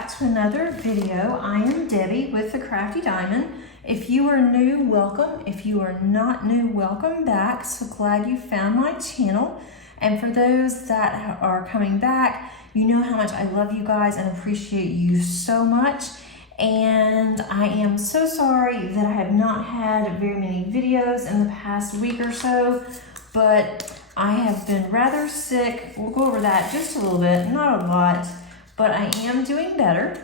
back to another video. I am Debbie with the Crafty Diamond. If you are new, welcome. If you are not new, welcome back. So glad you found my channel. And for those that are coming back, you know how much I love you guys and appreciate you so much. And I am so sorry that I have not had very many videos in the past week or so, but I have been rather sick. We'll go over that just a little bit, not a lot, but I am doing better.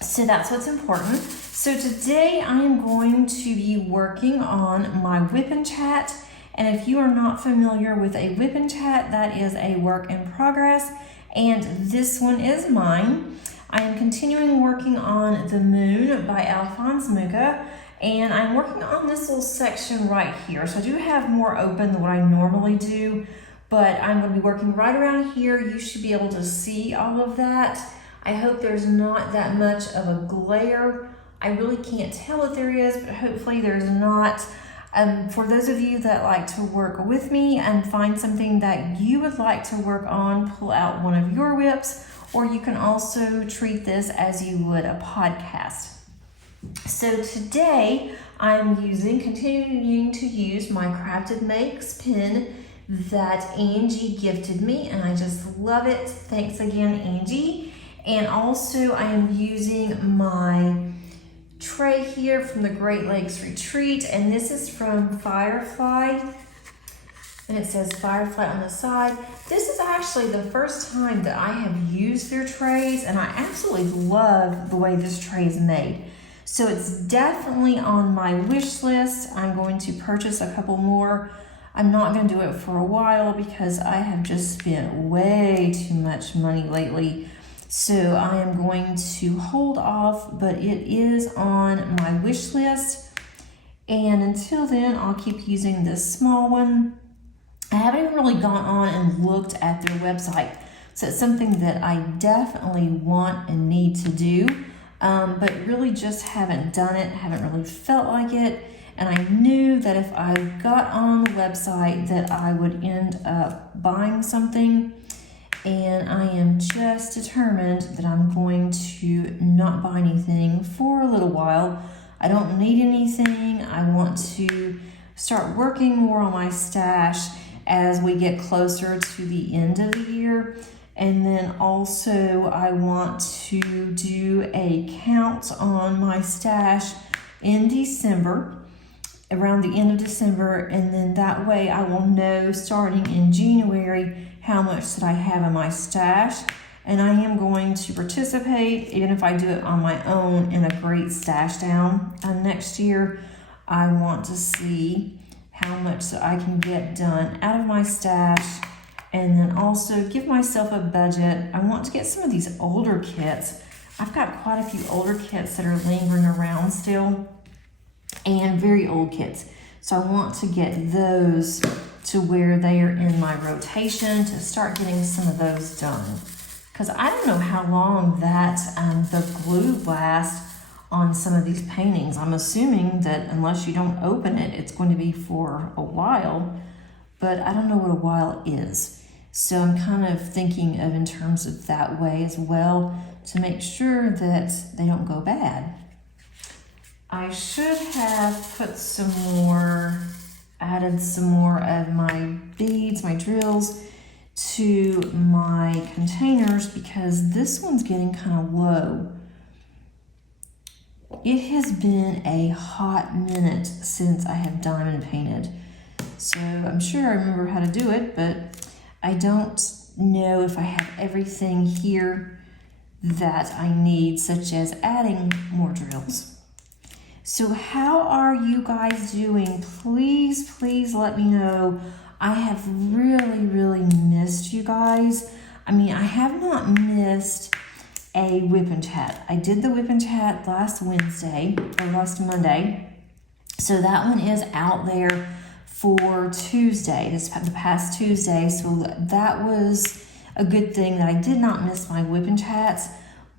So that's what's important. So today I am going to be working on my WIP and chat. And if you are not familiar with a WIP and chat, that is a work in progress. And this one is mine. I am continuing working on The Moon by Alphonse Mucha. And I'm working on this little section right here. So I do have more open than what I normally do, but I'm going to be working right around here. You should be able to see all of that. I hope there's not that much of a glare. I really can't tell if there is, but hopefully there's not. For those of you that like to work with me and find something that you would like to work on, pull out one of your WIPs, or you can also treat this as you would a podcast. So today I'm continuing to use my Crafted Makes pen that Angie gifted me, and I just love it. Thanks again, Angie. And also I am using my tray here from the Great Lakes Retreat, and this is from Firefly, and it says Firefly on the side. This is actually the first time that I have used their trays, and I absolutely love the way this tray is made. So it's definitely on my wish list. I'm going to purchase a couple more. I'm not going to do it for a while because I have just spent way too much money lately. So I am going to hold off, but it is on my wish list. And until then, I'll keep using this small one. I haven't even really gone on and looked at their website. So it's something that I definitely want and need to do. But really just haven't done it, haven't really felt like it. And I knew that if I got on the website that I would end up buying something. And I am just determined that I'm going to not buy anything for a little while. I don't need anything. I want to start working more on my stash as we get closer to the end of the year. And then also I want to do a count on my stash in December, around the end of December, and then that way I will know starting in January how much that I have in my stash. And I am going to participate, even if I do it on my own, in a great stash down. Next year I want to see how much that I can get done out of my stash, and then also give myself a budget. I want to get some of these older kits. I've got quite a few older kits that are lingering around still, and very old kits. So I want to get those to where they are in my rotation to start getting some of those done. Because I don't know how long that the glue lasts on some of these paintings. I'm assuming that unless you don't open it, it's going to be for a while, but I don't know what a while is. So I'm kind of thinking of in terms of that way as well, to make sure that they don't go bad. I should have put added some more of my beads, my drills, to my containers because this one's getting kind of low. It has been a hot minute since I have diamond painted. So I'm sure I remember how to do it, but I don't know if I have everything here that I need, such as adding more drills. So how are you guys doing? Please, please let me know. I have really, really missed you guys. I mean, I have not missed a WIP and chat. I did the WIP and chat last Monday. So that one is out there for Tuesday, the past Tuesday. So that was a good thing that I did not miss my WIP and chats.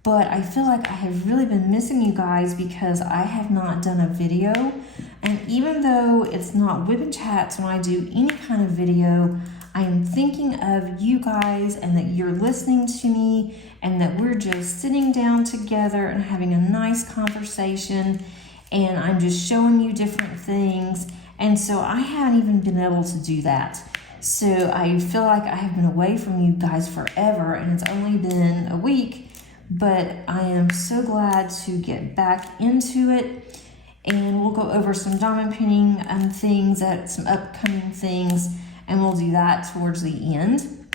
But I feel like I have really been missing you guys because I have not done a video. And even though it's not WIP and chats, when I do any kind of video, I am thinking of you guys and that you're listening to me and that we're just sitting down together and having a nice conversation, and I'm just showing you different things. And so I haven't even been able to do that. So I feel like I have been away from you guys forever, and it's only been a week, but I am so glad to get back into it. And we'll go over some diamond painting things, some upcoming things, and we'll do that towards the end.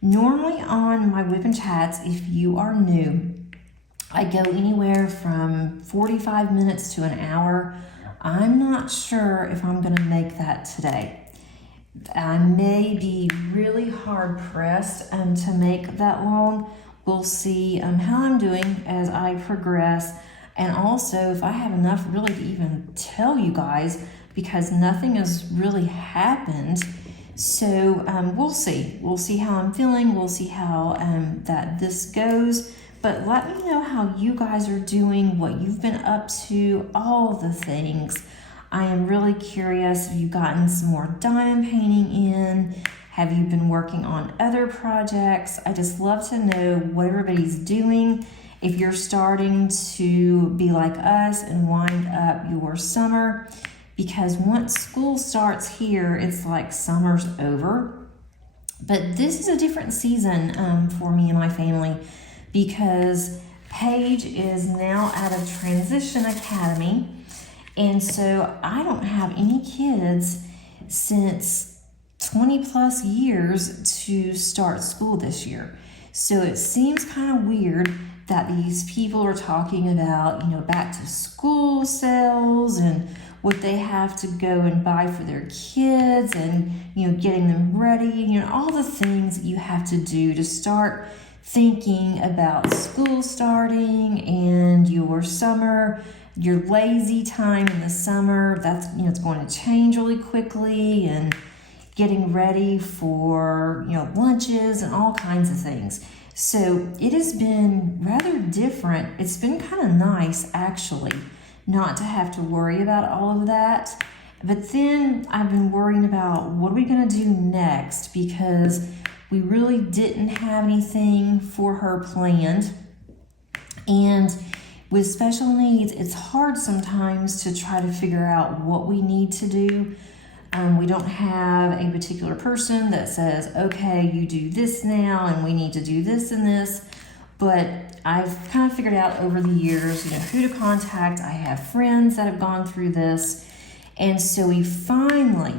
Normally on my WIP and chats, if you are new, I go anywhere from 45 minutes to an hour. I'm not sure if I'm going to make that today. I may be really hard pressed to make that long. We'll see how I'm doing as I progress, and also if I have enough really to even tell you guys, because nothing has really happened. So we'll see. We'll see how I'm feeling. We'll see how that this goes. But let me know how you guys are doing, what you've been up to, all the things. I am really curious. Have you gotten some more diamond painting in? Have you been working on other projects? I just love to know what everybody's doing. If you're starting to be like us and wind up your summer, because once school starts here, it's like summer's over. But this is a different season for me and my family, because Paige is now out of Transition Academy. And so I don't have any kids since 20 plus years to start school this year. So it seems kind of weird that these people are talking about, back to school sales and what they have to go and buy for their kids and, getting them ready, all the things that you have to do to start thinking about school starting and your summer, your lazy time in the summer. That's, it's going to change really quickly, and getting ready for, lunches and all kinds of things. So it has been rather different. It's been kind of nice, actually, not to have to worry about all of that. But then I've been worrying about what are we going to do next, because we really didn't have anything for her planned. And with special needs, it's hard sometimes to try to figure out what we need to do. We don't have a particular person that says, okay, you do this now, and we need to do this and this. But I've kind of figured out over the years, who to contact. I have friends that have gone through this. And so we finally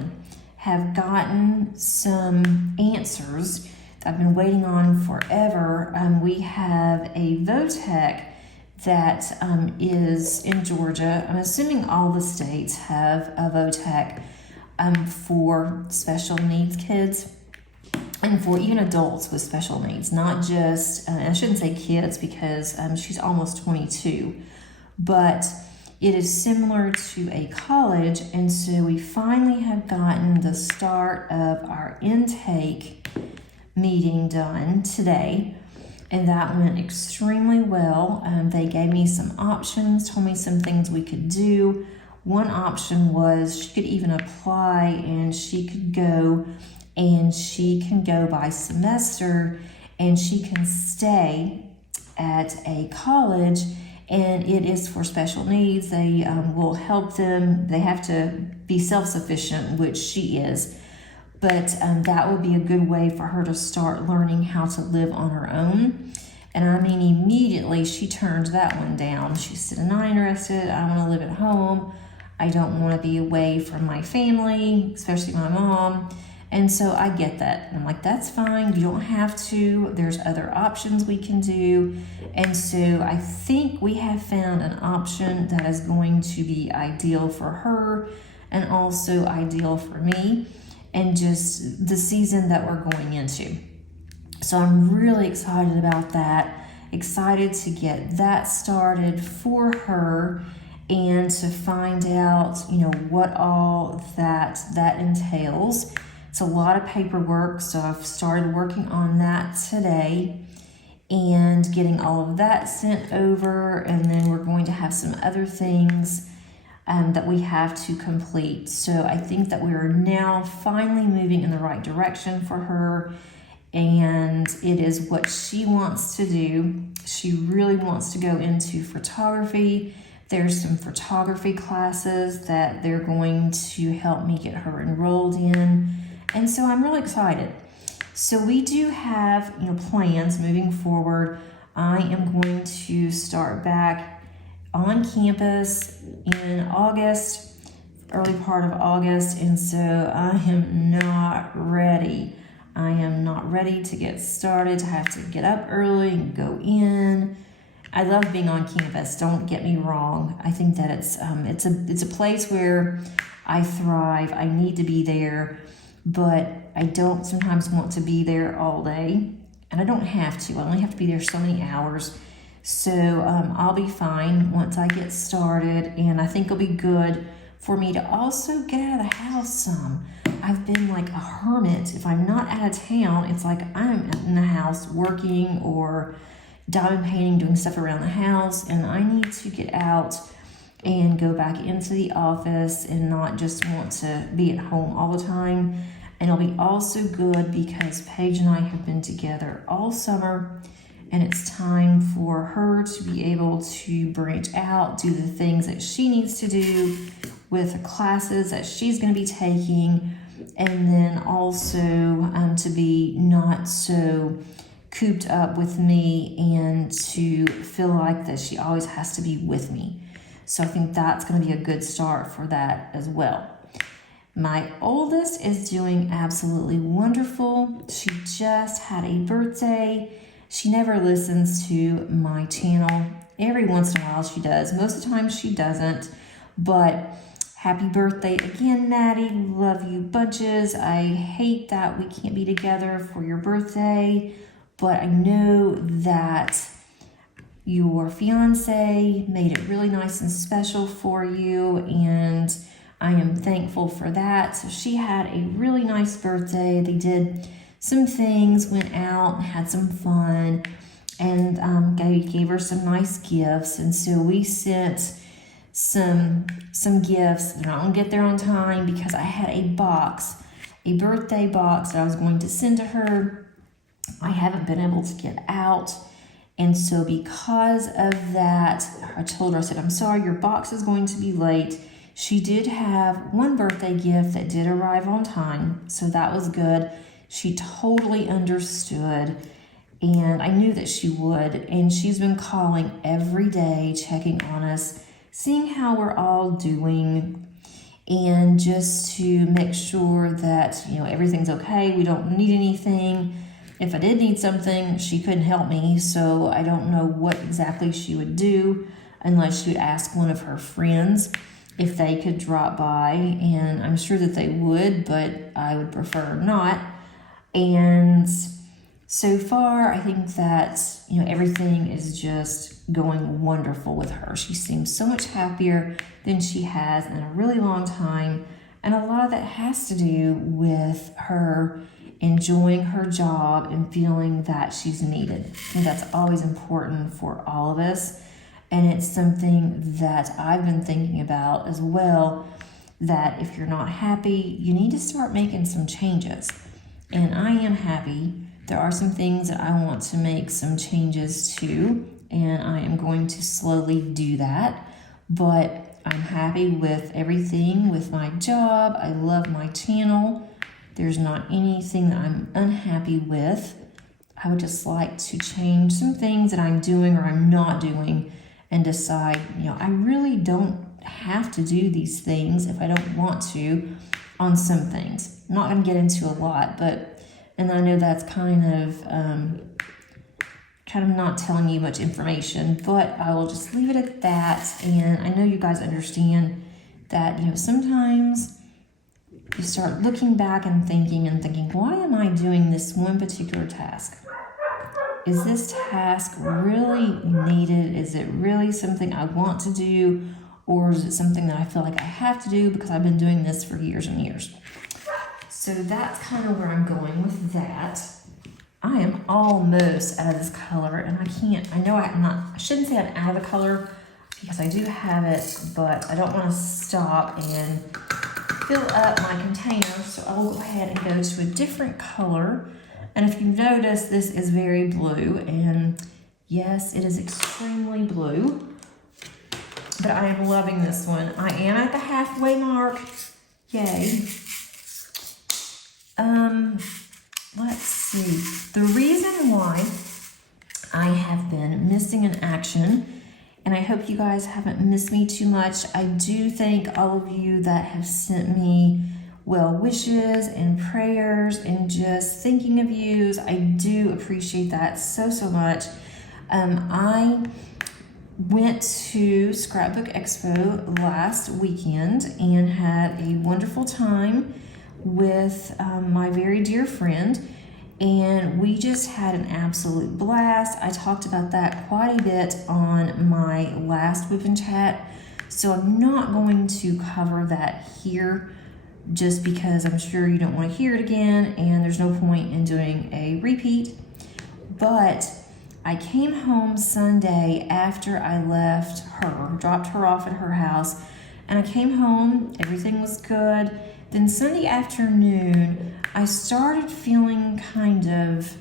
have gotten some answers that I've been waiting on forever. We have a VOTEC that is in Georgia. I'm assuming all the states have a VOTEC for special needs kids, and for even adults with special needs, not just, I shouldn't say kids, because she's almost 22, but it is similar to a college. And so we finally have gotten the start of our intake meeting done today, and that went extremely well. They gave me some options, told me some things we could do. One option was she could even apply, and she could go, and she can go by semester, and she can stay at a college, and it is for special needs. They will help them. They have to be self-sufficient, which she is, but that would be a good way for her to start learning how to live on her own. And I mean, immediately she turned that one down. She said, I'm not interested. I want to live at home. I don't want to be away from my family, especially my mom. And so I get that. And I'm like, that's fine. You don't have to. There's other options we can do. And so I think we have found an option that is going to be ideal for her and also ideal for me, and just the season that we're going into. So I'm really excited about that. Excited to get that started for her, and to find out, what all that entails. It's a lot of paperwork, so I've started working on that today and getting all of that sent over, and then we're going to have some other things that we have to complete. So I think that we are now finally moving in the right direction for her, and it is what she wants to do. She really wants to go into photography. There's some photography classes that they're going to help me get her enrolled in, and so I'm really excited. So we do have, plans moving forward. I am going to start back on campus in August, early part of August, and so I am not ready. I am not ready to get started, to have to get up early and go in. I love being on campus, don't get me wrong. I think that it's a place where I thrive. I need to be there, but I don't sometimes want to be there all day, and I don't have to. I only have to be there so many hours. So I'll be fine once I get started, and I think it'll be good for me to also get out of the house some. I've been like a hermit. If I'm not out of town, it's like I'm in the house working or diamond painting, doing stuff around the house, and I need to get out and go back into the office and not just want to be at home all the time. And it'll be also good because Paige and I have been together all summer, and it's time for her to be able to branch out, do the things that she needs to do with the classes that she's going to be taking, and then also to be not so cooped up with me and to feel like that she always has to be with me. So I think that's going to be a good start for that as well. My oldest is doing absolutely wonderful. She just had a birthday. She never listens to my channel. Every once in a while she does. Most of the time she doesn't. But happy birthday again, Maddie. Love you bunches. I hate that we can't be together for your birthday, but I know that your fiance made it really nice and special for you, and I am thankful for that. So she had a really nice birthday. They did some things, went out, had some fun, and gave her some nice gifts. And so we sent some gifts. They're not gonna get there on time because I had a birthday box that I was going to send to her. I haven't been able to get out. And so because of that, I told her, I said, I'm sorry, your box is going to be late. She did have one birthday gift that did arrive on time, so that was good. She totally understood, and I knew that she would, and she's been calling every day, checking on us, seeing how we're all doing, and just to make sure that, everything's okay, we don't need anything. If I did need something, she couldn't help me, so I don't know what exactly she would do unless she would ask one of her friends if they could drop by, and I'm sure that they would, but I would prefer not. And so far, I think that, everything is just going wonderful with her. She seems so much happier than she has in a really long time, and a lot of that has to do with her enjoying her job and feeling that she's needed. I think that's always important for all of us. And it's something that I've been thinking about as well, that if you're not happy, you need to start making some changes. And I am happy. There are some things that I want to make some changes to, and I am going to slowly do that. But I'm happy with everything, with my job. I love my channel. There's not anything that I'm unhappy with. I would just like to change some things that I'm doing or I'm not doing, and decide, I really don't have to do these things if I don't want to on some things. I'm not going to get into a lot, and I know that's kind of not telling you much information, but I will just leave it at that. And I know you guys understand that, sometimes you start looking back and thinking, why am I doing this one particular task? Is this task really needed? Is it really something I want to do? Or is it something that I feel like I have to do because I've been doing this for years and years? So that's kind of where I'm going with that. I am almost out of this color, and I shouldn't say I'm out of the color. because I do have it, but I don't want to stop and fill up my container, so I will go ahead and go to a different color. And if you notice, this is very blue, and yes, it is extremely blue, but I am loving this one. I am at the halfway mark, yay. Let's see, the reason why I have been missing in action, and I hope you guys haven't missed me too much. I do thank all of you that have sent me well wishes and prayers and just thinking of yous. I do appreciate that so much. I went to Scrapbook Expo last weekend and had a wonderful time with my very dear friend, and we just had an absolute blast. I talked about that quite a bit on my last WIP and Chat, so I'm not going to cover that here just because I'm sure you don't want to hear it again and there's no point in doing a repeat. But I came home Sunday after I left her, dropped her off at her house, and I came home, everything was good. Then Sunday afternoon, I started feeling kind of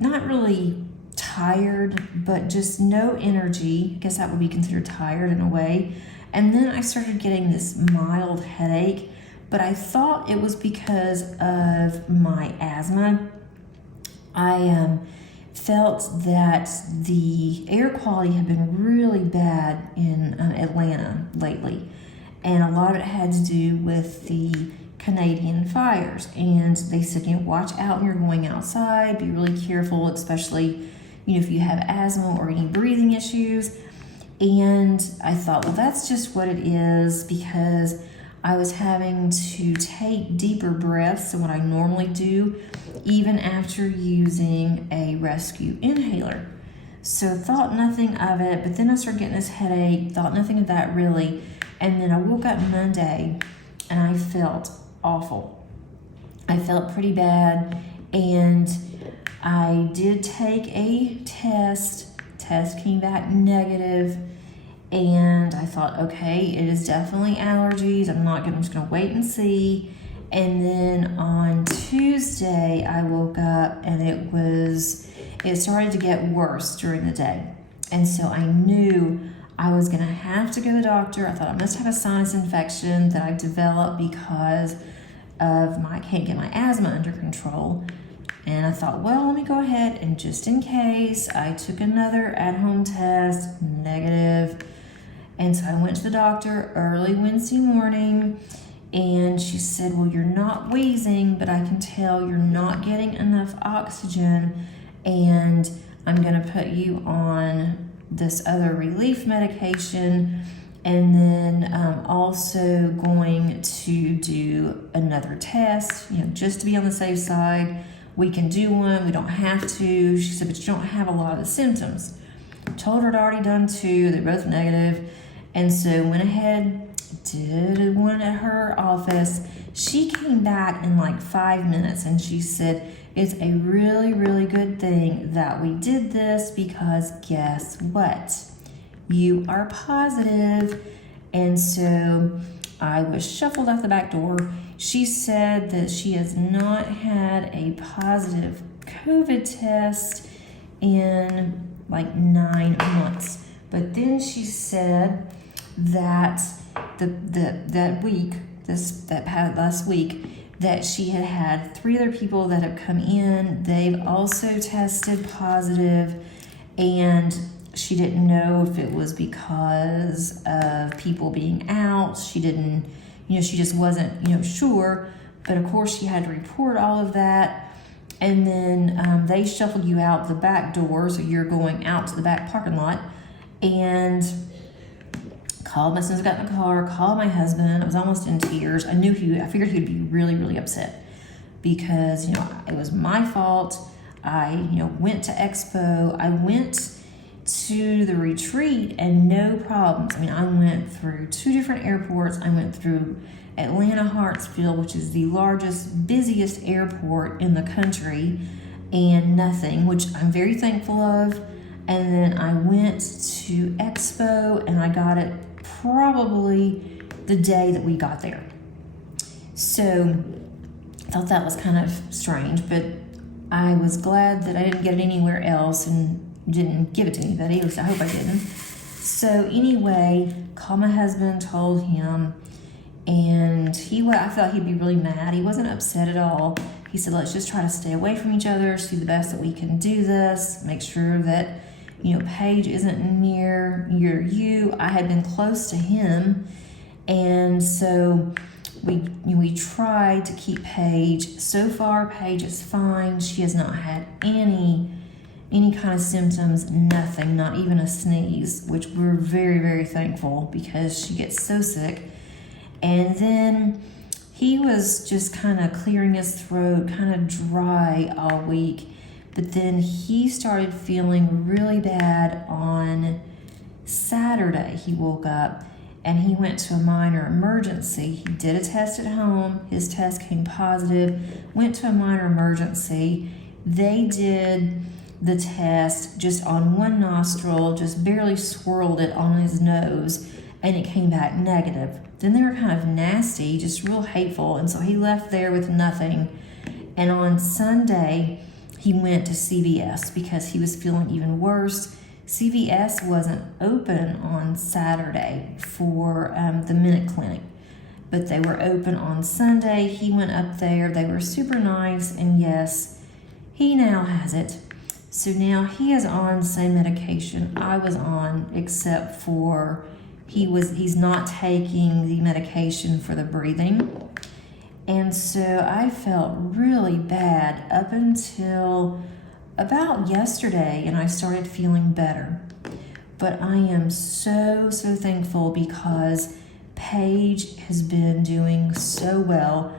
not really tired, but just no energy. I guess that would be considered tired in a way. And then I started getting this mild headache, but I thought it was because of my asthma. I felt that the air quality had been really bad in Atlanta lately, and a lot of it had to do with the Canadian fires. And they said, watch out when you're going outside, be really careful, especially if you have asthma or any breathing issues. And I thought, well, that's just what it is, because I was having to take deeper breaths than what I normally do, even after using a rescue inhaler. So thought nothing of it, but then I started getting this headache, thought nothing of that really. And then I woke up Monday and I felt awful. I felt pretty bad, and I did take a test. Test came back negative, and I thought, okay, it is definitely allergies. I'm just gonna wait and see. And then on Tuesday, I woke up and it started to get worse during the day. And so I knew I was gonna have to go to the doctor. I thought I must have a sinus infection that I developed because of I can't get my asthma under control. And I thought, well, let me go ahead and just in case, I took another at-home test, negative. And so I went to the doctor early Wednesday morning, and she said, well, you're not wheezing, but I can tell you're not getting enough oxygen, and I'm gonna put you on this other relief medication, and then I'm also going to do another test, just to be on the safe side. We can do one, we don't have to. She said, but you don't have a lot of the symptoms. Told her I'd already done two, they're both negative. And so went ahead, did one at her office. She came back in like 5 minutes and she said, it's a really, really good thing that we did this, because guess what? You are positive. And so I was shuffled out the back door. She said that she has not had a positive COVID test in like 9 months. But then she said that last week, that she had 3 other people that have come in. They've also tested positive, and she didn't know if it was because of people being out. She didn't, she just wasn't, sure. But of course, she had to report all of that. And then they shuffled you out the back door, so you're going out to the back parking lot. And called my son, got in the car, called my husband. I was almost in tears. I figured he'd be really, really upset, because, it was my fault. I, went to Expo. I went to the retreat and no problems. I went through 2 different airports. I went through Atlanta Hartsfield, which is the largest, busiest airport in the country, and nothing, which I'm very thankful of. And then I went to Expo and I got it probably the day that we got there. So I thought that was kind of strange, but I was glad that I didn't get it anywhere else and didn't give it to anybody. At least I hope I didn't. So anyway, called my husband, told him, and I thought he'd be really mad. He wasn't upset at all. He said, let's just try to stay away from each other, do the best that we can do this, make sure that, Paige isn't near you. I had been close to him, and so we tried to keep Paige. So far, Paige is fine. She has not had any kind of symptoms, nothing, not even a sneeze, which we're very, very thankful because she gets so sick. And then he was just kind of clearing his throat, kind of dry all week. But then he started feeling really bad on Saturday. He woke up and he went to a minor emergency. He did a test at home. His test came positive. Went to a minor emergency. They did the test just on one nostril, just barely swirled it on his nose, and it came back negative. Then they were kind of nasty, just real hateful, and so he left there with nothing. And on Sunday, he went to CVS because he was feeling even worse. CVS wasn't open on Saturday for the Minute Clinic, but they were open on Sunday. He went up there. They were super nice, and yes, he now has it. So now he is on the same medication I was on, except for he's not taking the medication for the breathing. And so I felt really bad up until about yesterday, and I started feeling better. But I am so thankful because Paige has been doing so well.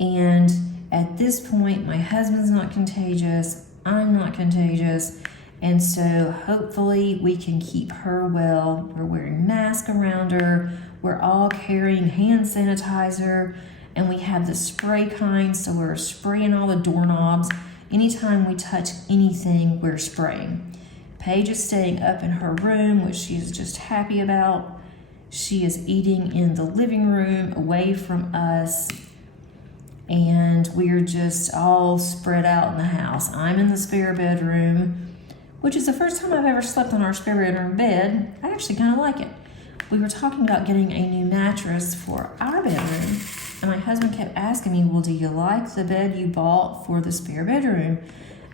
And at this point, my husband's not contagious, I'm not contagious, and so hopefully we can keep her well. We're wearing masks around her, we're all carrying hand sanitizer, and we have the spray kind, so we're spraying all the doorknobs. Anytime we touch anything, we're spraying. Paige is staying up in her room, which she is just happy about. She is eating in the living room away from us, and we're just all spread out in the house. I'm in the spare bedroom, which is the first time I've ever slept on our spare bedroom bed. I actually kind of like it. We were talking about getting a new mattress for our bedroom, and my husband kept asking me, well, do you like the bed you bought for the spare bedroom?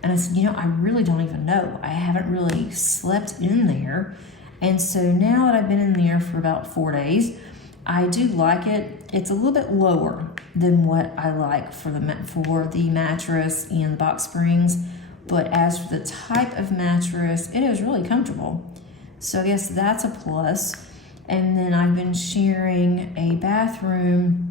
And I said, I really don't even know. I haven't really slept in there. And so now that I've been in there for about 4 days, I do like it. It's a little bit lower than what I like for the mattress and the box springs. But as for the type of mattress, it is really comfortable. So I guess that's a plus. And then I've been sharing a bathroom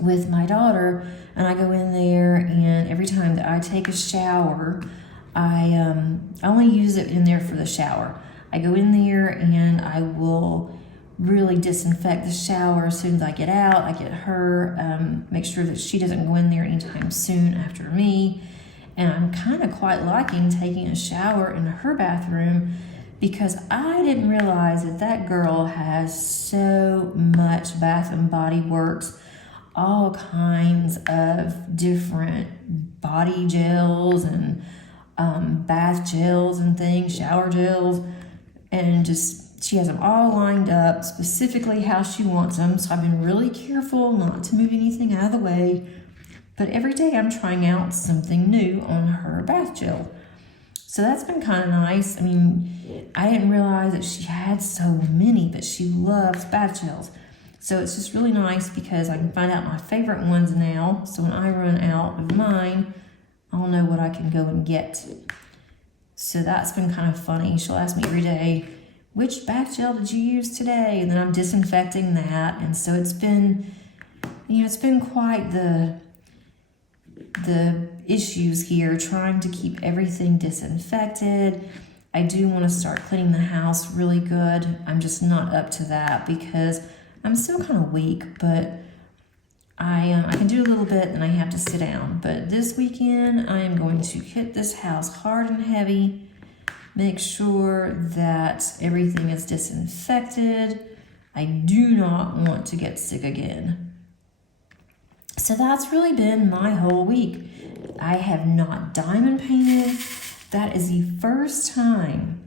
with my daughter, and I go in there, and every time that I take a shower, I only use it in there for the shower. I go in there and I will really disinfect the shower as soon as I get out. I get her, make sure that she doesn't go in there anytime soon after me. And I'm kind of quite liking taking a shower in her bathroom because I didn't realize that girl has so much Bath and Body Works, all kinds of different body gels and bath gels and things, shower gels, and just she has them all lined up specifically how she wants them. So I've been really careful not to move anything out of the way. But every day I'm trying out something new on her bath gel. So that's been kind of nice. I mean, I didn't realize that she had so many, but she loves bath gels. So it's just really nice because I can find out my favorite ones now. So when I run out of mine, I'll know what I can go and get. So that's been kind of funny. She'll ask me every day, which bath gel did you use today? And then I'm disinfecting that. And so it's been, it's been quite the issues here, trying to keep everything disinfected. I do want to start cleaning the house really good. I'm just not up to that because I'm still kind of weak, but I can do a little bit and I have to sit down. But this weekend, I am going to hit this house hard and heavy make sure that everything is disinfected. I do not want to get sick again. So that's really been my whole week. I have not diamond painted. That is the first time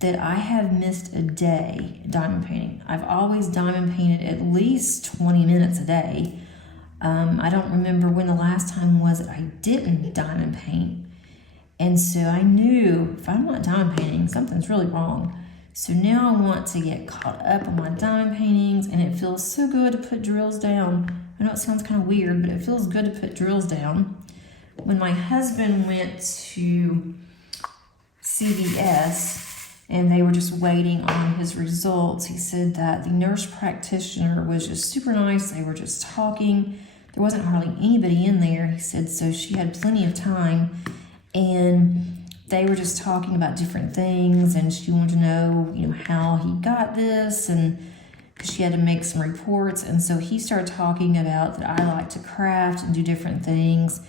that I have missed a day diamond painting. I've always diamond painted at least 20 minutes a day. I don't remember when the last time was that I didn't diamond paint. And so I knew if I'm not diamond painting, something's really wrong. So now I want to get caught up on my diamond paintings, and it feels so good to put drills down. I know it sounds kind of weird, but it feels good to put drills down. When my husband went to CVS and they were just waiting on his results, he said that the nurse practitioner was just super nice. They were just talking. There wasn't hardly anybody in there. He said, so she had plenty of time, and they were just talking about different things, and she wanted to know, how he got this, and because she had to make some reports. And so he started talking about that I like to craft and do different things,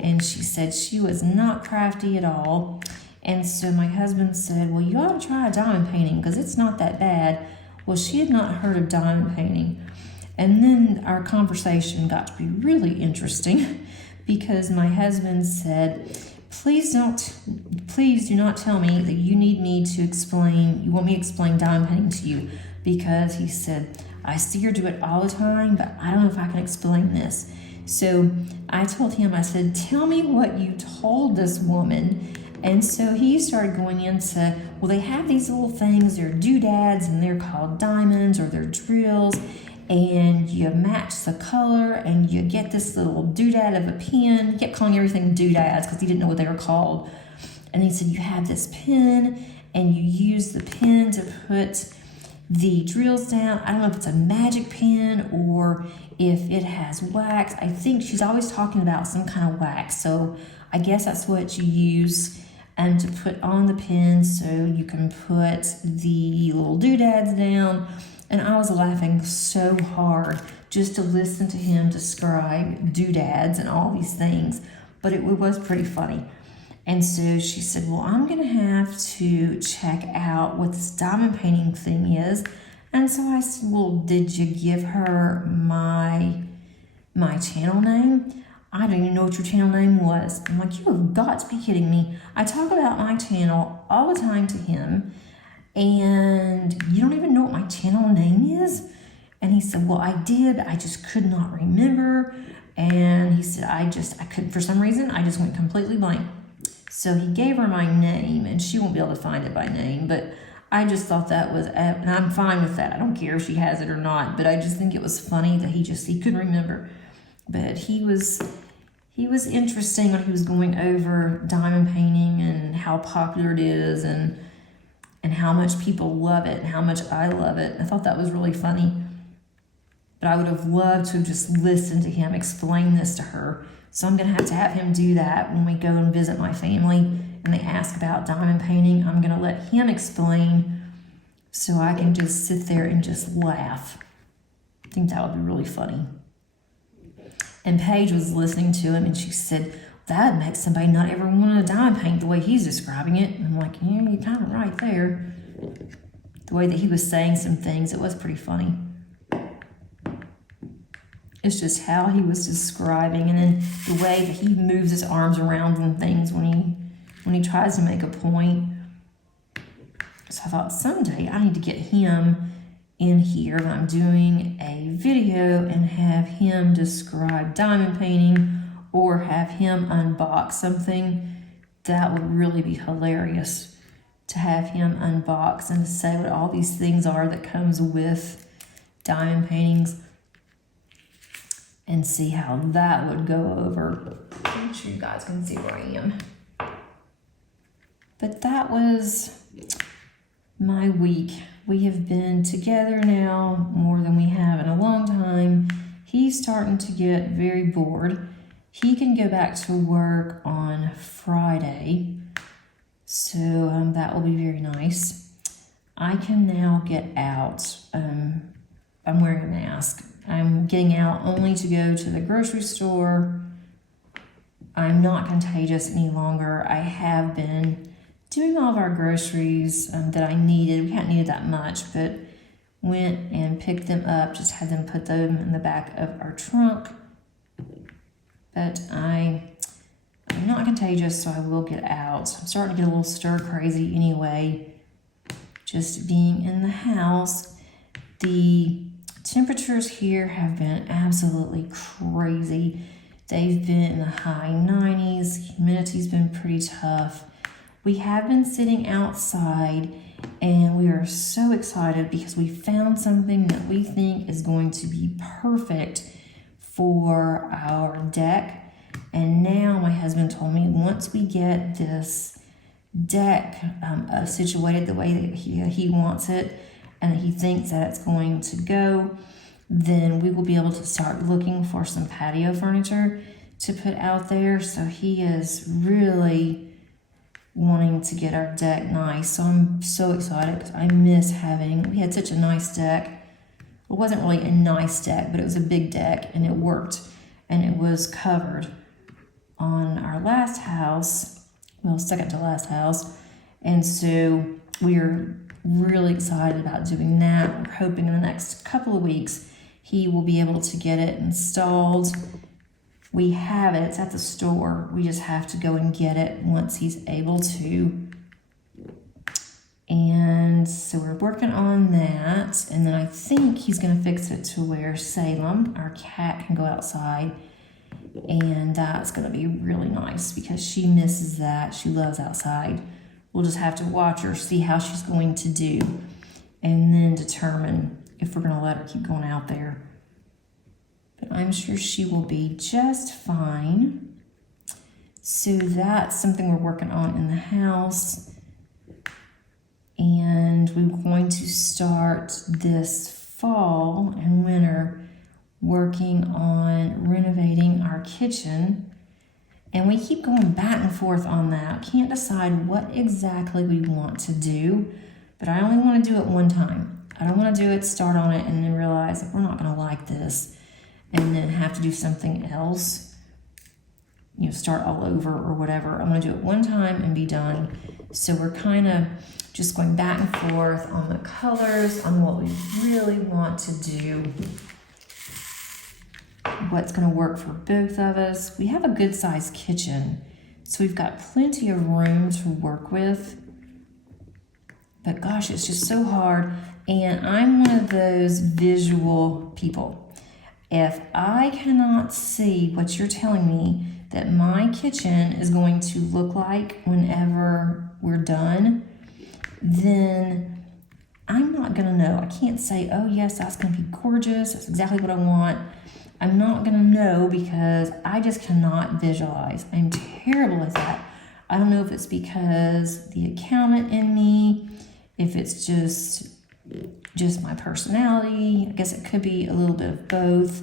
and she said she was not crafty at all. And so my husband said, well, you ought to try diamond painting because it's not that bad. Well, she had not heard of diamond painting. And then our conversation got to be really interesting because my husband said, please do not tell me that you want me to explain diamond painting to you, because he said, I see her do it all the time, but I don't know if I can explain this. So I told him, I said, tell me what you told this woman. And so he started going into, well, they have these little things, they're doodads, and they're called diamonds, or they're drills, and you match the color, and you get this little doodad of a pin. He kept calling everything doodads because he didn't know what they were called. And he said, you have this pin, and you use the pin to put the drills down. I don't know if it's a magic pin or if it has wax. I think she's always talking about some kind of wax. So I guess that's what you use to put on the pin so you can put the little doodads down. And I was laughing so hard just to listen to him describe doodads and all these things. But it was pretty funny. And so she said, well, I'm going to have to check out what this diamond painting thing is. And so I said, well, did you give her my channel name? I didn't even know what your channel name was. I'm like, you have got to be kidding me. I talk about my channel all the time to him, and you don't even know what my channel name is? And he said, well, I did. I just could not remember. And he said, I could, for some reason, I just went completely blank. So he gave her my name, and she won't be able to find it by name, but I just thought that was, and I'm fine with that. I don't care if she has it or not, but I just think it was funny that he couldn't remember. But he was interesting when he was going over diamond painting and how popular it is, and how much people love it and how much I love it. I thought that was really funny. But I would have loved to have just listened to him explain this to her. So I'm going to have him do that when we go and visit my family and they ask about diamond painting. I'm going to let him explain so I can just sit there and just laugh. I think that would be really funny. And Paige was listening to him, and she said, that makes somebody not ever want to diamond paint the way he's describing it. And I'm like, yeah, you're kind of right there. The way that he was saying some things, it was pretty funny. It's just how he was describing, and then the way that he moves his arms around and things when he tries to make a point. So I thought someday I need to get him in here when I'm doing a video and have him describe diamond painting or have him unbox something. That would really be hilarious to have him unbox and to say what all these things are that comes with diamond paintings, and see how that would go over. I'm sure you guys can see where I am. But that was my week. We have been together now more than we have in a long time. He's starting to get very bored. He can go back to work on Friday, so that will be very nice. I can now get out. I'm wearing a mask. I'm getting out only to go to the grocery store. I'm not contagious any longer. I have been doing all of our groceries that I needed. We hadn't needed that much, but went and picked them up, just had them put them in the back of our trunk. But I'm not contagious, so I will get out. I'm starting to get a little stir crazy anyway, just being in the house. The temperatures here have been absolutely crazy. They've been in the high 90s. Humidity's been pretty tough. We have been sitting outside, and we are so excited because we found something that we think is going to be perfect for our deck. And now my husband told me once we get this deck situated the way that he wants it and he thinks that it's going to go, then we will be able to start looking for some patio furniture to put out there. So he is really wanting to get our deck nice. So I'm so excited because I miss we had such a nice deck. It wasn't really a nice deck, but it was a big deck and it worked, and it was covered on our last house, well, second to last house. And so we're really excited about doing that. We're hoping in the next couple of weeks he will be able to get it installed. We have it, it's at the store. We just have to go and get it once he's able to. And so we're working on that. And then I think he's gonna fix it to where Salem, our cat, can go outside. And that's gonna be really nice because she misses that. She loves outside. We'll just have to watch her, see how she's going to do, and then determine if we're gonna let her keep going out there. But I'm sure she will be just fine. So that's something we're working on in the house. And we're going to start this fall and winter working on renovating our kitchen. And we keep going back and forth on that. Can't decide what exactly we want to do, but I only want to do it one time. I don't want to do it, start on it, and then realize that we're not going to like this, and then have to do something else, start all over or whatever. I'm going to do it one time and be done. So we're kind of just going back and forth on the colors, on what we really want to do, what's going to work for both of us. We have a good sized kitchen, so we've got plenty of room to work with. But gosh, it's just so hard. And I'm one of those visual people. If I cannot see what you're telling me that my kitchen is going to look like whenever we're done, then I'm not gonna know. I can't say, oh yes, that's gonna be gorgeous, that's exactly what I want. I'm not gonna know because I just cannot visualize. I'm terrible at that. I don't know if it's because the accountant in me, if it's just my personality. I guess it could be a little bit of both,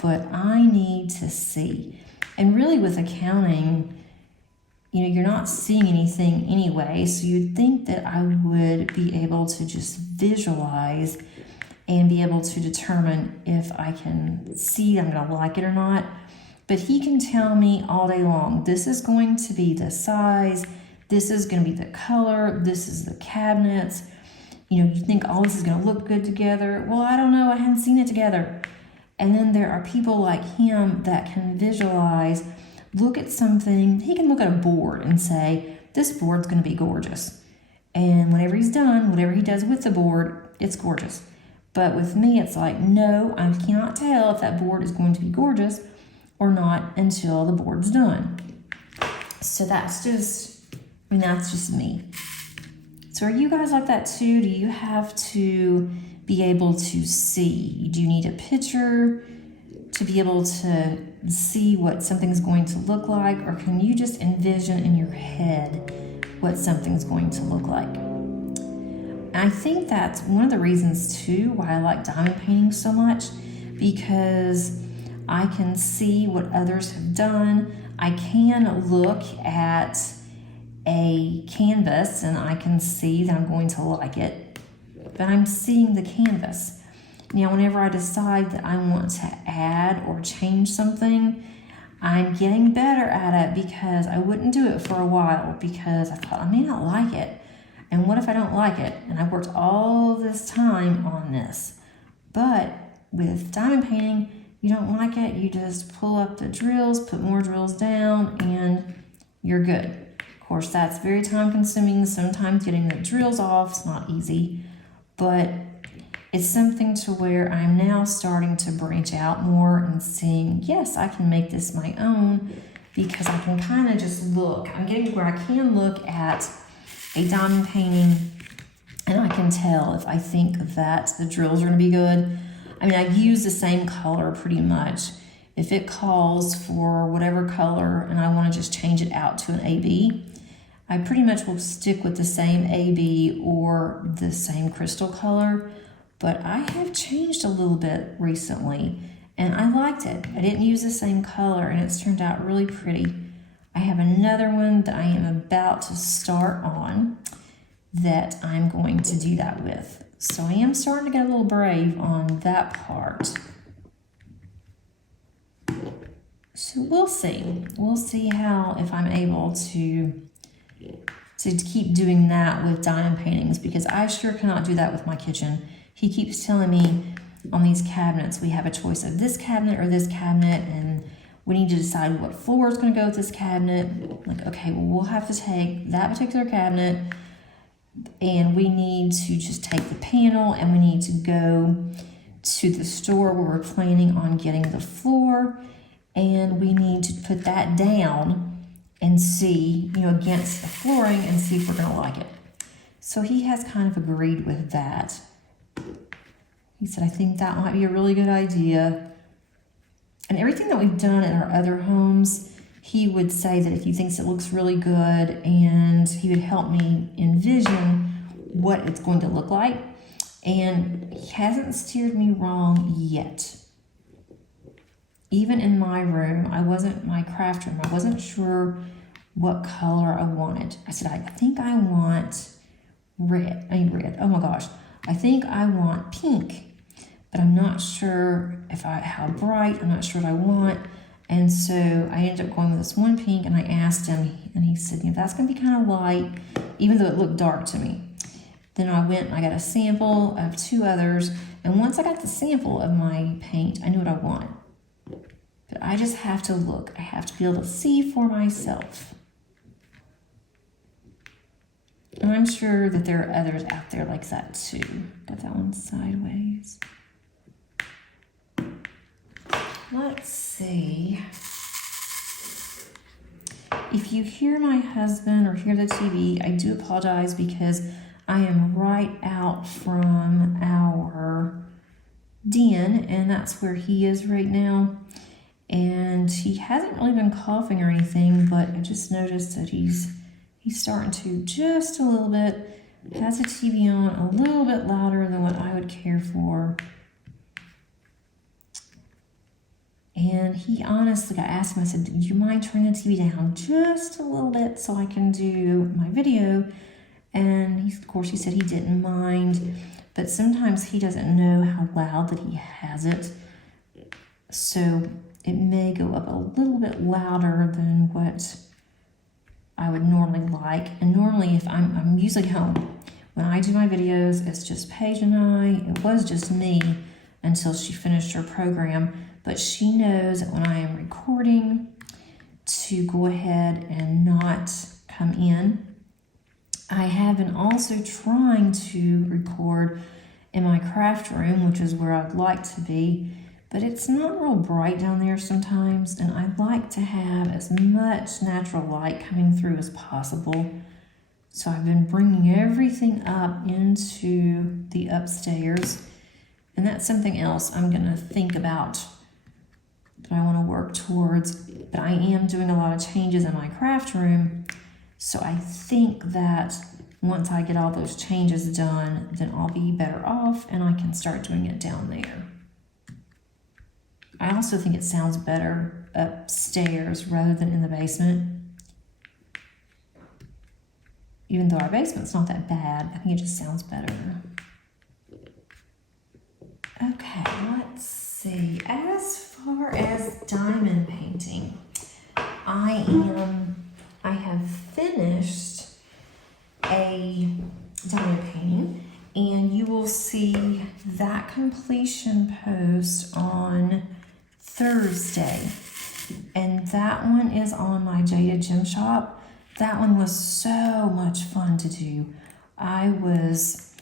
but I need to see. And really with accounting, you're not seeing anything anyway, so you'd think that I would be able to just visualize and be able to determine if I can see I'm gonna like it or not. But he can tell me all day long, this is going to be the size, this is gonna be the color, this is the cabinets. You think all this is gonna look good together. Well, I don't know, I hadn't seen it together. And then there are people like him that can visualize, look at something, he can look at a board and say, this board's gonna be gorgeous. And whenever he's done, whatever he does with the board, it's gorgeous. But with me, it's like, no, I cannot tell if that board is going to be gorgeous or not until the board's done. So that's just me. So are you guys like that too? Do you have to be able to see? Do you need a picture to be able to see what something's going to look like? Or can you just envision in your head what something's going to look like? I think that's one of the reasons too why I like diamond painting so much, because I can see what others have done. I can look at a canvas and I can see that I'm going to like it, but I'm seeing the canvas. Now, whenever I decide that I want to add or change something, I'm getting better at it because I wouldn't do it for a while because I thought I may not like it. And what if I don't like it? And I've worked all this time on this. But with diamond painting, you don't like it, you just pull up the drills, put more drills down, and you're good. Of course, that's very time consuming. Sometimes getting the drills off is not easy, but it's something to where I'm now starting to branch out more and seeing, yes, I can make this my own because I can kind of just look. I'm getting to where I can look at a diamond painting and I can tell if I think that the drills are going to be good. I mean, I use the same color pretty much. If it calls for whatever color and I want to just change it out to an AB, I pretty much will stick with the same AB or the same crystal color. But I have changed a little bit recently and I liked it. I didn't use the same color and it's turned out really pretty. I have another one that I am about to start on that I'm going to do that with. So I am starting to get a little brave on that part. So we'll see. We'll see how, if I'm able to keep doing that with diamond paintings because I sure cannot do that with my kitchen. He keeps telling me on these cabinets, we have a choice of this cabinet or this cabinet, and we need to decide what floor is going to go with this cabinet. Like, okay, well, we'll have to take that particular cabinet and we need to just take the panel and we need to go to the store where we're planning on getting the floor and we need to put that down and see, you know, against the flooring and see if we're going to like it. So he has kind of agreed with that. He said, I think that might be a really good idea. And everything that we've done at our other homes, he would say that if he thinks it looks really good and he would help me envision what it's going to look like. And he hasn't steered me wrong yet. Even in my room, my craft room, I wasn't sure what color I wanted. I said, I think I want red. Oh my gosh. I think I want pink. But I'm not sure how bright, I'm not sure what I want. And so I ended up going with this one pink and I asked him and he said, you know, that's gonna be kind of light, even though it looked dark to me. Then I went and I got a sample of 2 others. And once I got the sample of my paint, I knew what I wanted. But I just have to look. I have to be able to see for myself. And I'm sure that there are others out there like that too. Got that one sideways. Let's see. If you hear my husband or hear the TV, I do apologize because I am right out from our den and that's where he is right now. And he hasn't really been coughing or anything, but I just noticed that he's starting to just a little bit, has the TV on a little bit louder than what I would care for. And he honestly, I asked him, I said, do you mind turning the TV down just a little bit so I can do my video? And of course, he said he didn't mind, but sometimes he doesn't know how loud that he has it. So it may go up a little bit louder than what I would normally like. And normally if I'm usually home. When I do my videos, it's just Paige and I. It was just me until she finished her program. But she knows that when I am recording to go ahead and not come in. I have been also trying to record in my craft room, which is where I'd like to be, but it's not real bright down there sometimes, and I like to have as much natural light coming through as possible. So I've been bringing everything up into the upstairs, and that's something else I'm going to think about that I want to work towards. But I am doing a lot of changes in my craft room, so I think that once I get all those changes done, then I'll be better off and I can start doing it down there. I also think it sounds better upstairs rather than in the basement. Even though our basement's not that bad, I think it just sounds better. Okay, let's see. As far as diamond painting, I have finished a diamond painting, and you will see that completion post on Thursday. And that one is on my Jaded Gem Shop. That one was so much fun to do. I was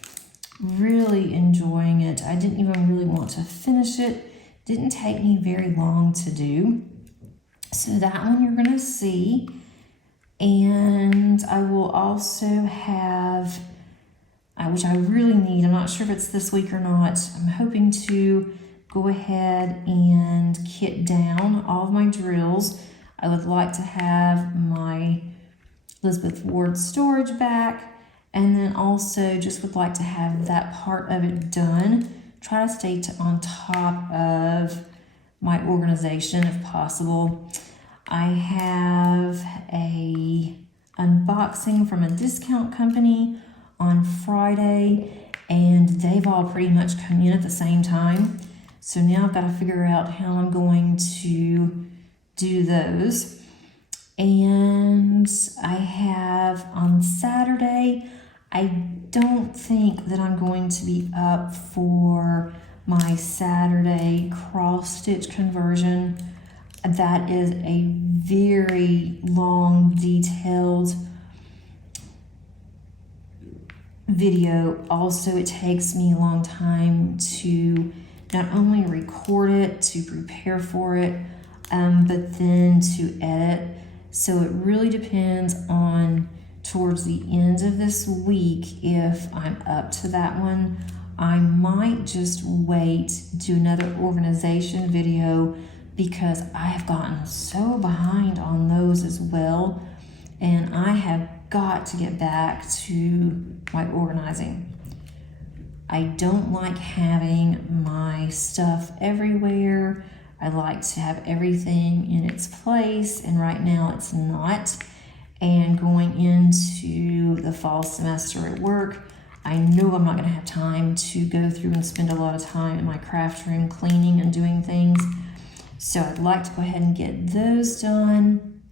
really enjoying it. I didn't even really want to finish it. Didn't take me very long to do. So that one you're gonna see. And I will also have, which I really need, I'm not sure if it's this week or not, I'm hoping to go ahead and kit down all of my drills. I would like to have my Elizabeth Ward storage back, and then also just would like to have that part of it done. Try to stay on top of my organization if possible. I have a unboxing from a discount company on Friday, and they've all pretty much come in at the same time. So now I've got to figure out how I'm going to do those. And I have on Saturday, I don't think that I'm going to be up for my Saturday cross stitch conversion. That is a very long, detailed video. Also, it takes me a long time to not only record it, to prepare for it, but then to edit. So it really depends on towards the end of this week if I'm up to that one. I might just wait, do another organization video, because I have gotten so behind on those as well, and I have got to get back to my organizing. I don't like having my stuff everywhere. I like to have everything in its place, and right now it's not. And going into the fall semester at work, I know I'm not going to have time to go through and spend a lot of time in my craft room cleaning and doing things. So I'd like to go ahead and get those done.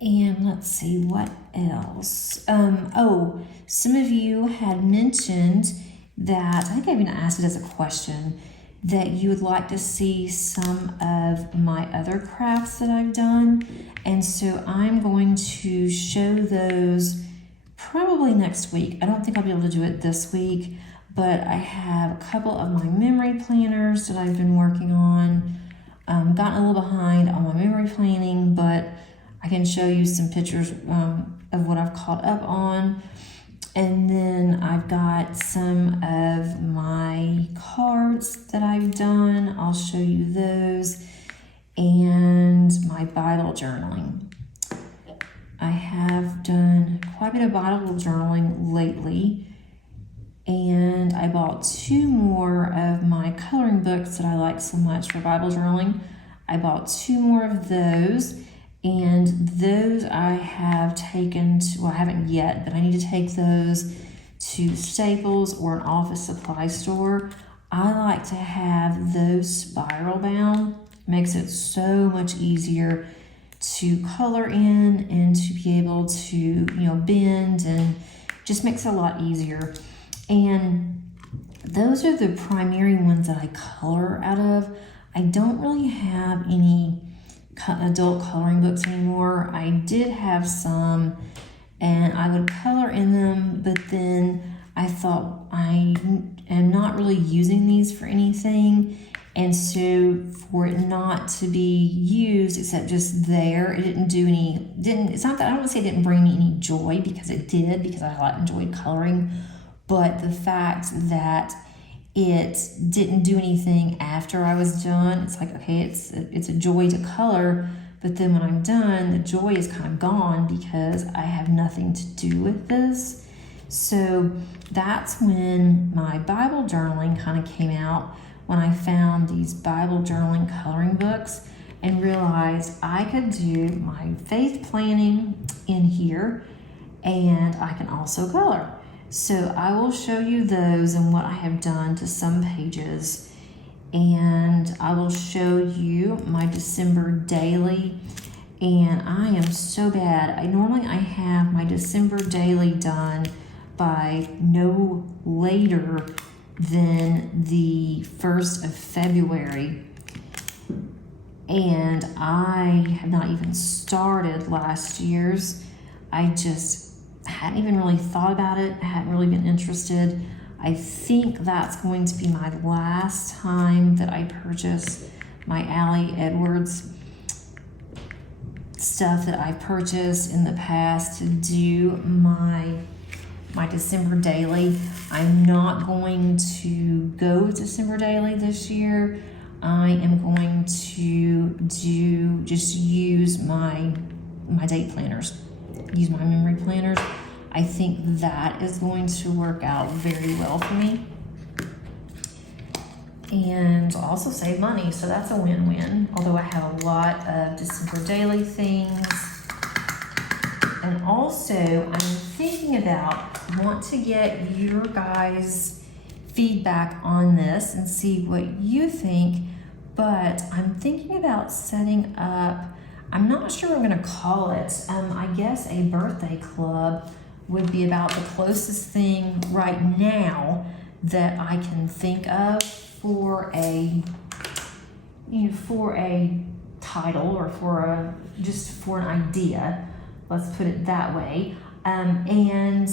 And let's see, what else? Some of you had mentioned that, I think I even asked it as a question, that you would like to see some of my other crafts that I've done. And so I'm going to show those probably next week. I don't think I'll be able to do it this week, but I have a couple of my memory planners that I've been working on. Gotten a little behind on my memory planning, but I can show you some pictures of what I've caught up on. And then I've got some of my cards that I've done. I'll show you those. And my Bible journaling. I have done quite a bit of Bible journaling lately. And I bought 2 more of my coloring books that I like so much for Bible journaling. I bought 2 more of those. And those I have taken to, well, I haven't yet, but I need to take those to Staples or an office supply store. I like to have those spiral bound. Makes it so much easier to color in and to be able to, bend, and just makes it a lot easier. And those are the primary ones that I color out of. I don't really have any adult coloring books anymore. I did have some, and I would color in them, but then I thought I am not really using these for anything, and so for it not to be used except just there, it it's not that, I don't want to say it didn't bring me any joy, because it did, because I enjoyed coloring, but the fact that it didn't do anything after I was done, it's like, okay, it's a joy to color, but then when I'm done, the joy is kind of gone because I have nothing to do with this. So that's when my Bible journaling kind of came out, when I found these Bible journaling coloring books and realized I could do my faith planning in here, and I can also color. So I will show you those and what I have done to some pages. and I will show you my December daily. And I am so bad. Normally I have my December daily done by no later than the 1st of February. And I have not even started last year's. I just hadn't even really thought about it. I hadn't really been interested. I think that's going to be my last time that I purchase my Allie Edwards stuff that I purchased in the past to do my December daily. I'm not going to go December daily this year. I am going to just use my date planners, use my memory planners. I think that is going to work out very well for me. And also save money, so that's a win-win. Although I have a lot of December daily things. And also, I'm thinking about, want to get your guys' feedback on this and see what you think, but I'm thinking about setting up, I'm not sure what I'm gonna call it. I guess a birthday club would be about the closest thing right now that I can think of for a title, or just for an idea, let's put it that way, and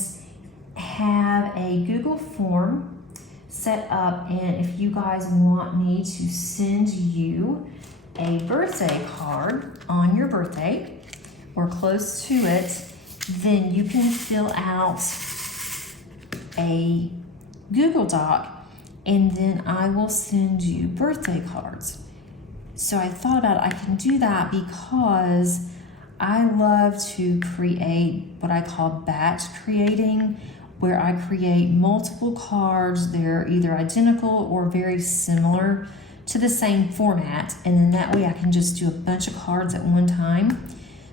have a Google form set up. And if you guys want me to send you a birthday card on your birthday or close to it, then you can fill out a Google Doc, and then I will send you birthday cards. So I thought about it. I can do that because I love to create what I call batch creating, where I create multiple cards. They're either identical or very similar to the same format, and then that way I can just do a bunch of cards at one time.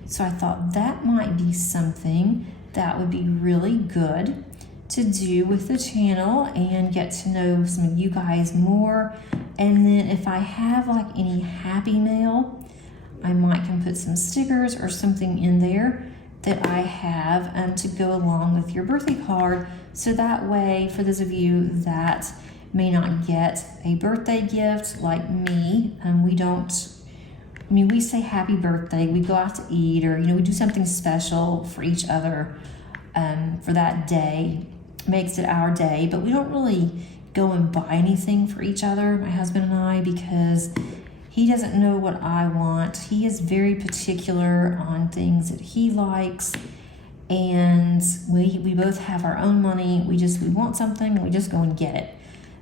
So I thought that might be something that would be really good to do with the channel and get to know some of you guys more. And then if I have like any happy mail, I might can put some stickers or something in there that I have to go along with your birthday card. So that way, for those of you that may not get a birthday gift like me, we say happy birthday, we go out to eat, or we do something special for each other for that day, makes it our day, but we don't really go and buy anything for each other, my husband and I, because he doesn't know what I want. He is very particular on things that he likes, and we both have our own money. We want something and we just go and get it.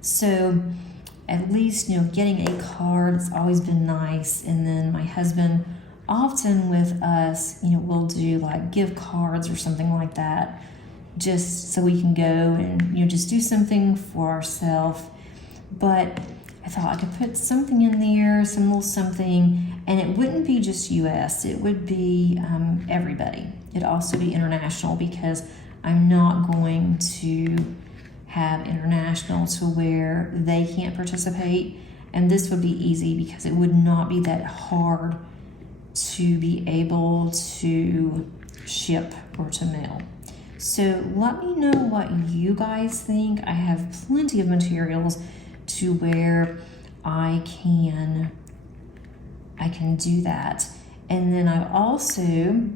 So at least, getting a card has always been nice. And then my husband, often with us, we'll do like gift cards or something like that, just so we can go and, just do something for ourselves. But I thought I could put something in there, some little something, and it wouldn't be just US, it would be everybody. It'd also be international, because I'm not going to have international to where they can't participate. And this would be easy because it would not be that hard to be able to ship or to mail. So let me know what you guys think. I have plenty of materials to where I can do that. And then I also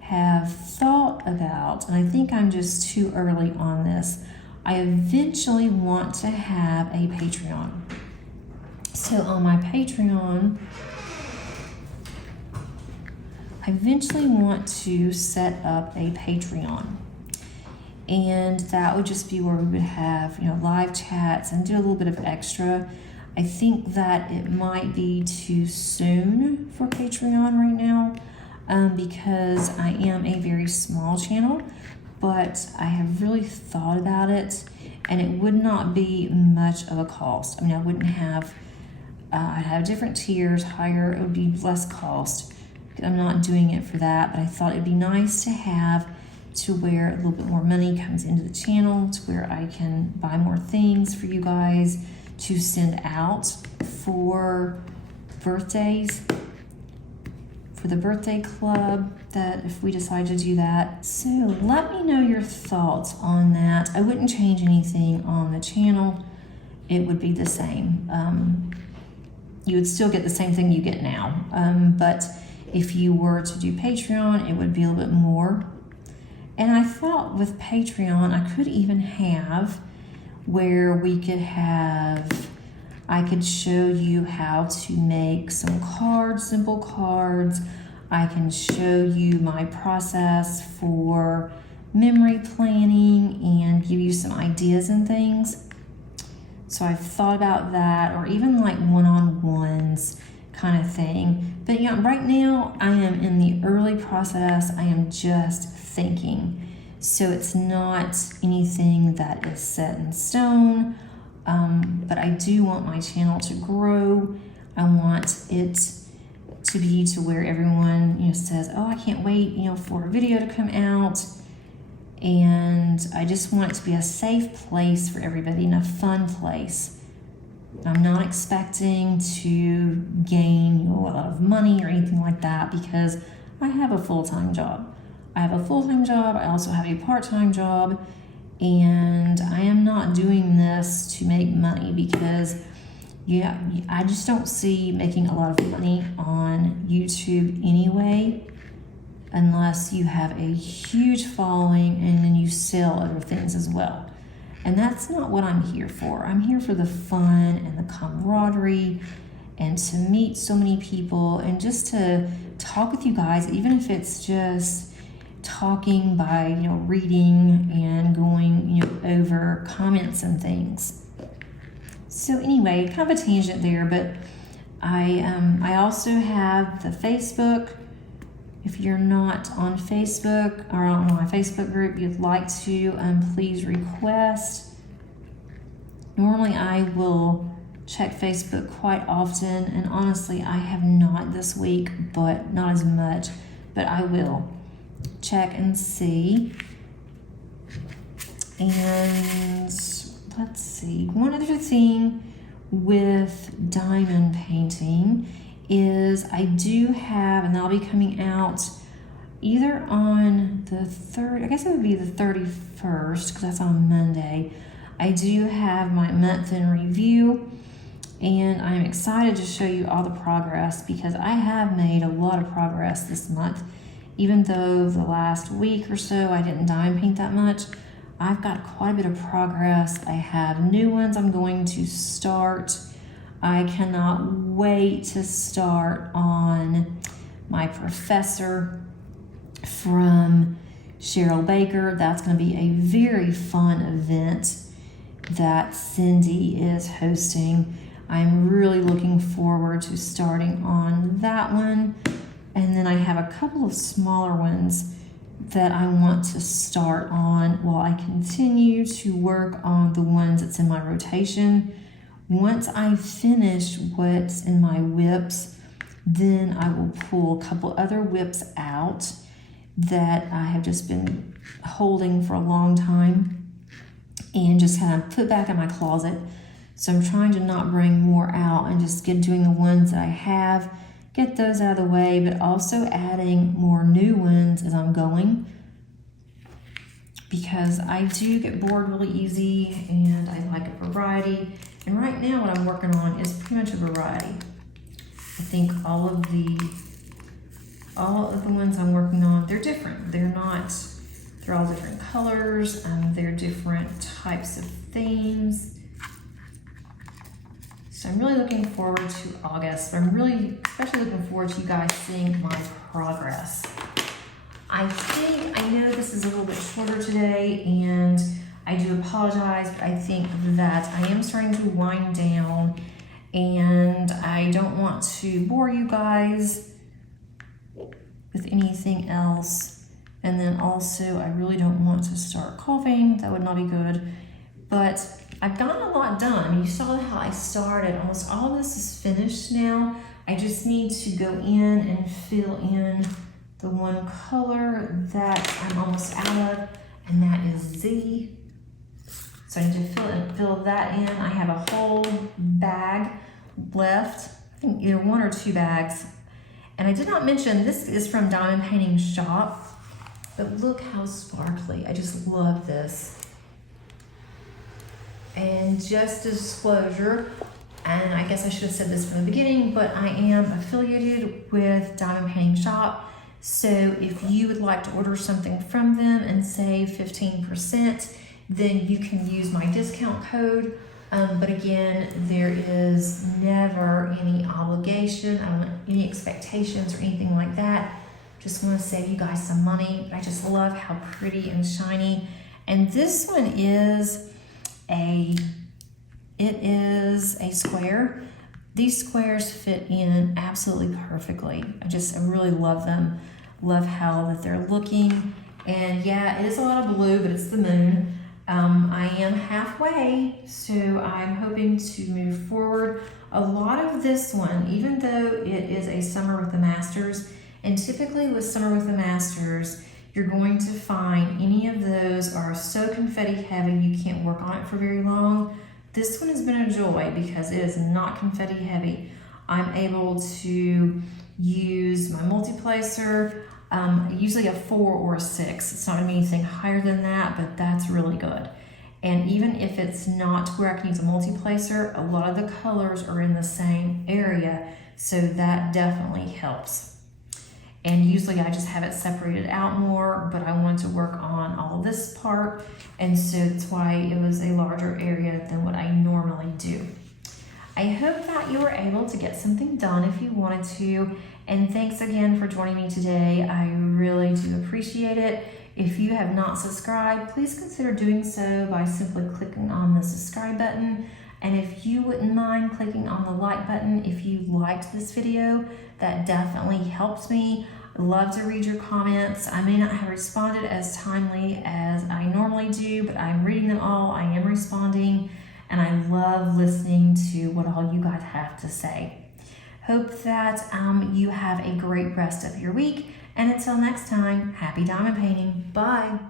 have thought about, and I think I'm just too early on this, I eventually want to have a Patreon. So on my Patreon, I eventually want to set up a Patreon. And that would just be where we would have, live chats and do a little bit of extra. I think that it might be too soon for Patreon right now, because I am a very small channel, but I have really thought about it, and it would not be much of a cost. I wouldn't have, I'd have different tiers, higher, it would be less cost. I'm not doing it for that, but I thought it'd be nice to have to where a little bit more money comes into the channel, to where I can buy more things for you guys to send out. for birthdays, for the birthday club, that if we decide to do that. So let me know your thoughts on that. I wouldn't change anything on the channel. It would be the same. You would still get the same thing you get now. But if you were to do Patreon, it would be a little bit more. And I thought with Patreon, I could even have where we could have, I could show you how to make some cards, simple cards. I can show you my process for memory planning and give you some ideas and things. So I've thought about that, or even like one-on-ones kind of thing. But you know, right now I am in the early process. I am just thinking. So it's not anything that is set in stone. But I do want my channel to grow. I want it to be to where everyone, you know, says, oh, I can't wait, you know, for a video to come out. And I just want it to be a safe place for everybody and a fun place. I'm not expecting to gain, you know, a lot of money or anything like that, because I have a full-time job. I have a full-time job. I also have a part-time job. And I am not doing this to make money, because yeah, I just don't see making a lot of money on YouTube anyway, unless you have a huge following and then you sell other things as well. And that's not what I'm here for. I'm here for the fun and the camaraderie and to meet so many people and just to talk with you guys, even if it's just talking by, you know, reading and going, you know, over comments and things. So anyway, kind of a tangent there, but I also have the Facebook. If you're not on Facebook or on my Facebook group, you'd like to, please request. Normally I will check Facebook quite often, and honestly I have not this week, but not as much, but I will check and see. And let's see, one other thing with diamond painting is I do have, and that'll be coming out either on the 3rd, I guess it would be the 31st, because that's on Monday. I do have my month in review, and I'm excited to show you all the progress, because I have made a lot of progress this month. Even though the last week or so I didn't diamond paint that much, I've got quite a bit of progress. I have new ones I'm going to start. I cannot wait to start on my professor from Cheryl Baker. That's going to be a very fun event that Cindy is hosting. I'm really looking forward to starting on that one. And then I have a couple of smaller ones that I want to start on while I continue to work on the ones that's in my rotation. Once I finish what's in my WIPs, then I will pull a couple other WIPs out that I have just been holding for a long time and just kind of put back in my closet. So I'm trying to not bring more out and just doing the ones that I have, get those out of the way, but also adding more new ones as I'm going, because I do get bored really easy and I like a variety. And right now what I'm working on is pretty much a variety. I think all of the ones I'm working on, they're different. They're all different colors, they're different types of themes. So I'm really looking forward to August, but I'm really especially looking forward to you guys seeing my progress. I know this is a little bit shorter today, and I do apologize, but I think that I am starting to wind down, and I don't want to bore you guys with anything else. And then also, I really don't want to start coughing. That would not be good. But I've gotten a lot done. You saw how I started. Almost all of this is finished now. I just need to go in and fill in the one color that I'm almost out of, and that is Z. So I need to fill that in. I have a whole bag left, I think either 1 or 2 bags. And I did not mention, this is from Diamond Painting Shoppe, but look how sparkly. I just love this. And just a disclosure, and I guess I should have said this from the beginning, but I am affiliated with Diamond Painting Shoppe. So if you would like to order something from them and save 15%, then you can use my discount code. But again, there is never any obligation, I don't want any expectations or anything like that. Just want to save you guys some money. I just love how pretty and shiny. And this one is a square. These squares fit in absolutely perfectly. I really love them. Love how that they're looking. And yeah, it is a lot of blue, but it's the moon. I am halfway, so I'm hoping to move forward. A lot of this one, even though it is a Summer with the Masters, and typically with Summer with the Masters, you're going to find any of those are so confetti heavy you can't work on it for very long. This one has been a joy because it is not confetti heavy. I'm able to use my multiplacer, usually a 4 or a 6. It's not gonna be anything higher than that, but that's really good. And even if it's not where I can use a multiplacer, a lot of the colors are in the same area, so that definitely helps. And usually I just have it separated out more, but I wanted to work on all this part, and so that's why it was a larger area than what I normally do. I hope that you were able to get something done if you wanted to, and thanks again for joining me today. I really do appreciate it. If you have not subscribed, please consider doing so by simply clicking on the subscribe button. And if you wouldn't mind clicking on the like button if you liked this video, that definitely helps me. I love to read your comments. I may not have responded as timely as I normally do, but I'm reading them all. I am responding, and I love listening to what all you guys have to say. Hope that you have a great rest of your week, and until next time, happy diamond painting. Bye.